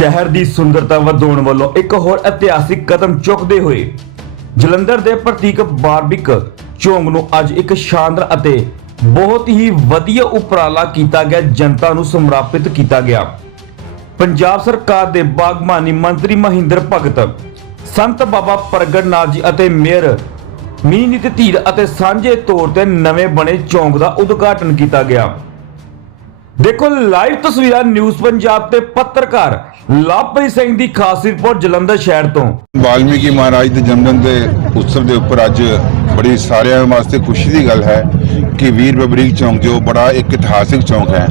ਸ਼ਹਿਰ ਦੀ ਸੁੰਦਰਤਾ ਵਧਾਉਣ ਵੱਲੋਂ ਇੱਕ ਹੋਰ ਇਤਿਹਾਸਿਕ ਕਦਮ ਚੁੱਕਦੇ ਹੋਏ ਜਲੰਧਰ ਦੇ ਪ੍ਰਤੀਕ ਬਾਰਬਿਕ ਚੌਂਕ ਨੂੰ ਅੱਜ ਇੱਕ ਸ਼ਾਨਦਾਰ ਅਤੇ ਬਹੁਤ ਹੀ ਵਧੀਆ ਉਪਰਾਲਾ ਕੀਤਾ ਗਿਆ, ਜਨਤਾ ਨੂੰ ਸਮਰਪਿਤ ਕੀਤਾ ਗਿਆ। ਪੰਜਾਬ ਸਰਕਾਰ ਦੇ ਬਾਗਬਾਨੀ ਮੰਤਰੀ ਮਹਿੰਦਰ ਭਗਤ, ਸੰਤ ਬਾਬਾ ਪ੍ਰਗਟ ਨਾਥ ਜੀ ਅਤੇ ਮੇਅਰ ਮੀਨੀਤ ਧੀਰ ਅਤੇ ਸਾਂਝੇ ਤੌਰ ਤੇ ਨਵੇਂ ਬਣੇ ਚੌਂਕ ਦਾ ਉਦਘਾਟਨ ਕੀਤਾ ਗਿਆ। ਦੇਖੋ ਲਾਈਵ ਤਸਵੀਰਾਂ ਨਿਊਜ਼ ਪੰਜਾਬ ਤੇ ਪੱਤਰਕਾਰ ਲਵਪ੍ਰੀਤ ਸਿੰਘ ਦੀ ਖਾਸ ਰਿਪੋਰਟ ਜਲੰਧਰ ਸ਼ਹਿਰ ਤੋਂ। ਵਾਲਮੀਕੀ ਮਹਾਰਾਜ ਦੇ ਜਨਮਦਿਨ ਦੇ ਉਤਸਵ ਦੇ ਉੱਪਰ ਅੱਜ ਬੜੀ ਸਾਰਿਆਂ ਵਾਸਤੇ ਖੁਸ਼ੀ ਦੀ ਗੱਲ ਹੈ ਕਿ ਵੀਰ ਬਬਰੀਕ ਚੌਂਕ ਜੋ ਬੜਾ ਇੱਕ ਇਤਿਹਾਸਿਕ ਚੌਂਕ ਹੈ,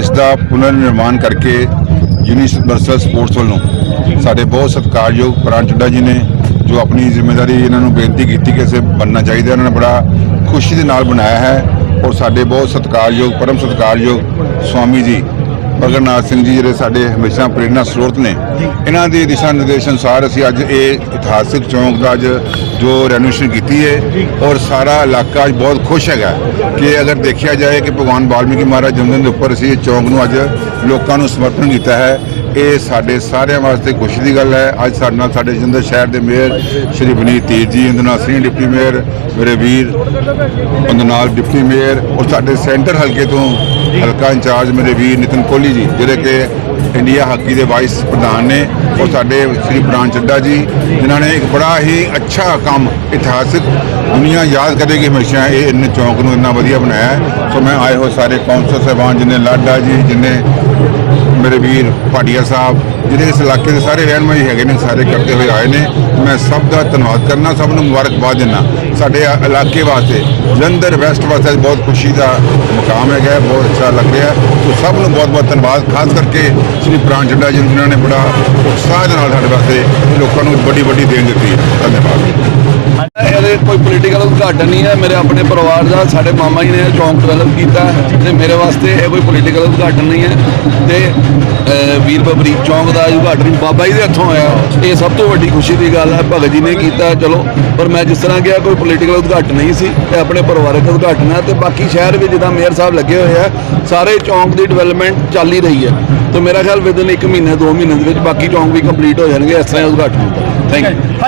ਇਸ ਦਾ ਪੁਨਰ ਨਿਰਮਾਣ ਕਰਕੇ ਯੂਨੀਵਰਸਲ ਸਪੋਰਟਸ ਵੱਲੋਂ ਸਾਡੇ ਬਹੁਤ ਸਤਿਕਾਰਯੋਗ ਪ੍ਰਾਣ ਚੱਡਾ ਜੀ ਨੇ ਜੋ ਆਪਣੀ ਜ਼ਿੰਮੇਵਾਰੀ ਇਹਨਾਂ ਨੂੰ ਬੇਨਤੀ ਕੀਤੀ ਕਿ ਇਸੇ ਬਣਨਾ ਚਾਹੀਦਾ ਇਹਨਾਂ ਨੇ ਬੜਾ ਖੁਸ਼ੀ ਦੇ ਨਾਲ ਬਣਾਇਆ ਹੈ। ਔਰ ਸਾਡੇ ਬਹੁਤ ਸਤਿਕਾਰਯੋਗ ਪਰਮ ਸਤਿਕਾਰਯੋਗ ਸਵਾਮੀ ਜੀ ਭਗਤਨਾਥ ਸਿੰਘ ਜੀ ਜਿਹੜੇ ਸਾਡੇ ਹਮੇਸ਼ਾ ਪ੍ਰੇਰਣਾ ਸਰੋਤ ਨੇ ਇਹਨਾਂ ਦੇ ਦਿਸ਼ਾ ਨਿਰਦੇਸ਼ ਅਨੁਸਾਰ ਅਸੀਂ ਅੱਜ ਇਹ ਇਤਿਹਾਸਿਕ ਚੌਂਕ ਦਾ ਅੱਜ ਜੋ ਰੈਨੋਵੇਸ਼ਨ ਕੀਤੀ ਹੈ ਔਰ ਸਾਰਾ ਇਲਾਕਾ ਅੱਜ ਬਹੁਤ ਖੁਸ਼ ਹੈਗਾ ਕਿ ਅਗਰ ਦੇਖਿਆ ਜਾਏ ਕਿ ਭਗਵਾਨ ਵਾਲਮੀਕੀ ਮਹਾਰਾਜ ਜਨਮ ਦੇ ਉੱਪਰ ਅਸੀਂ ਇਹ ਚੌਂਕ ਨੂੰ ਅੱਜ ਲੋਕਾਂ ਨੂੰ ਸਮਰਪਣ ਕੀਤਾ ਹੈ ਇਹ ਸਾਡੇ ਸਾਰਿਆਂ ਵਾਸਤੇ ਖੁਸ਼ੀ ਦੀ ਗੱਲ ਹੈ। ਅੱਜ ਸਾਡੇ ਨਾਲ ਸਾਡੇ ਜਲੰਧਰ ਸ਼ਹਿਰ ਦੇ ਮੇਅਰ ਸ਼੍ਰੀ ਬਨੀਤ ਧੀਰ ਜੀ, ਉਹਦੇ ਨਾਲ ਸਿੰਘ ਡਿਪਟੀ ਮੇਅਰ ਮੇਰੇ ਵੀਰ, ਉਹਦੇ ਨਾਲ ਡਿਪਟੀ ਮੇਅਰ ਔਰ ਸਾਡੇ ਸੈਂਟਰ ਹਲਕੇ ਤੋਂ ਹਲਕਾ ਇੰਚਾਰਜ ਮੇਰੇ ਵੀਰ ਨਿਤਨ ਕੋਹਲੀ ਜੀ, ਜਿਹੜੇ ਕਿ ਇੰਡੀਆ ਹਾਕੀ ਦੇ ਵਾਈਸ ਪ੍ਰਧਾਨ ਨੇ ਔਰ ਸਾਡੇ ਸ੍ਰੀ ਪ੍ਰਾਣ ਚੱਡਾ ਜੀ, ਜਿਨ੍ਹਾਂ ਨੇ ਇੱਕ ਬੜਾ ਹੀ ਅੱਛਾ ਕੰਮ ਇਤਿਹਾਸਿਕ ਦੁਨੀਆ ਯਾਦ ਕਰੇਗੀ ਹਮੇਸ਼ਾ। ਇਹ ਇੰਨੇ ਚੌਂਕ ਨੂੰ ਇੰਨਾ ਵਧੀਆ ਬਣਾਇਆ ਸੋ ਮੈਂ ਆਏ ਹੋਏ ਸਾਰੇ ਕੌਂਸਲ ਸਾਹਿਬਾਨ ਜਿਨੇ ਲਾਡਾ ਜੀ, ਜਿਨੇ ਮੇਰੇ ਵੀਰ ਭਾਟੀਆ ਸਾਹਿਬ, ਜਿਹੜੇ ਇਸ ਇਲਾਕੇ ਦੇ ਸਾਰੇ ਰਹਿਨਮਾਈ ਹੈਗੇ ਨੇ, ਸਾਰੇ ਕਰਦੇ ਹੋਏ ਆਏ ਨੇ। ਮੈਂ ਸਭ ਦਾ ਧੰਨਵਾਦ ਕਰਨਾ, ਸਭ ਨੂੰ ਮੁਬਾਰਕਬਾਦ ਦਿੰਦਾ। ਸਾਡੇ ਇਲਾਕੇ ਵਾਸਤੇ, ਜਲੰਧਰ, ਵੈਸਟ ਵਾਸਤੇ ਬਹੁਤ ਖੁਸ਼ੀ ਦਾ ਮੁਕਾਮ ਹੈਗਾ, ਬਹੁਤ ਅੱਛਾ ਲੱਗ ਰਿਹਾ। ਹੈ। ਸੋ ਸਭ ਨੂੰ ਬਹੁਤ ਬਹੁਤ ਧੰਨਵਾਦ, ਖਾਸ ਕਰਕੇ ਸ੍ਰੀ ਪ੍ਰਾਣ ਚੱਡਾ ਜੀ ਜਿਨ੍ਹਾਂ ਨੇ ਬੜਾ ਉਤਸ਼ਾਹ ਦੇ ਨਾਲ ਸਾਡੇ ਵਾਸਤੇ ਲੋਕਾਂ ਨੂੰ ਵੱਡੀ ਵੱਡੀ ਦੇਣ ਦਿੱਤੀ ਧੰਨਵਾਦ। ਇਹਦੇ ਕੋਈ ਪੋਲੀਟੀਕਲ ਉਦਘਾਟਨ ਨਹੀਂ ਹੈ, ਮੇਰੇ ਆਪਣੇ ਪਰਿਵਾਰ ਦਾ, ਸਾਡੇ ਮਾਮਾ ਜੀ ਨੇ ਇਹ ਚੌਂਕ ਡਿਵੈਲਪ ਕੀਤਾ ਹੈ ਤੇ ਮੇਰੇ ਵਾਸਤੇ ਇਹ ਕੋਈ ਪੋਲੀਟੀਕਲ ਉਦਘਾਟਨ ਨਹੀਂ ਹੈ ਤੇ ਵੀਰ ਬਬਰੀ ਚੌਂਕ ਦਾ ਉਦਘਾਟਨ ਬਾਬਾ ਜੀ ਦੇ ਹੱਥੋਂ ਹੋਇਆ। ਇਹ ਸਭ ਤੋਂ ਵੱਡੀ ਖੁਸ਼ੀ ਦੀ ਗੱਲ ਹੈ, ਭਗਤ ਜੀ ਨੇ ਕੀਤਾ, ਚਲੋ, ਪਰ ਮੈਂ ਜਿਸ ਤਰ੍ਹਾਂ ਕਿਹਾ, ਕੋਈ ਪੋਲੀਟੀਕਲ ਉਦਘਾਟਨ ਨਹੀਂ ਸੀ, ਇਹ ਆਪਣੇ ਪਰਿਵਾਰਕ ਉਦਘਾਟਨ ਹੈ ਤੇ ਬਾਕੀ ਸ਼ਹਿਰ ਵਿੱਚ ਜਿੱਦਾਂ ਮੇਅਰ ਸਾਹਿਬ ਲੱਗੇ ਹੋਏ ਆ, ਸਾਰੇ ਚੌਂਕ ਦੀ ਡਿਵੈਲਪਮੈਂਟ ਚੱਲ ਹੀ ਰਹੀ ਹੈ। ਤੇ ਮੇਰਾ ਖਿਆਲ ਵਿਦਨ 1 ਮਹੀਨੇ 2 ਮਹੀਨੇ ਦੇ ਵਿੱਚ ਬਾਕੀ ਚੌਂਕ ਵੀ ਕੰਪਲੀਟ ਹੋ ਜਾਣਗੇ, ਇਸ ਤਰ੍ਹਾਂ ਹੀ ਉਦਘਾਟਨ ਹੁੰਦਾ। Thank you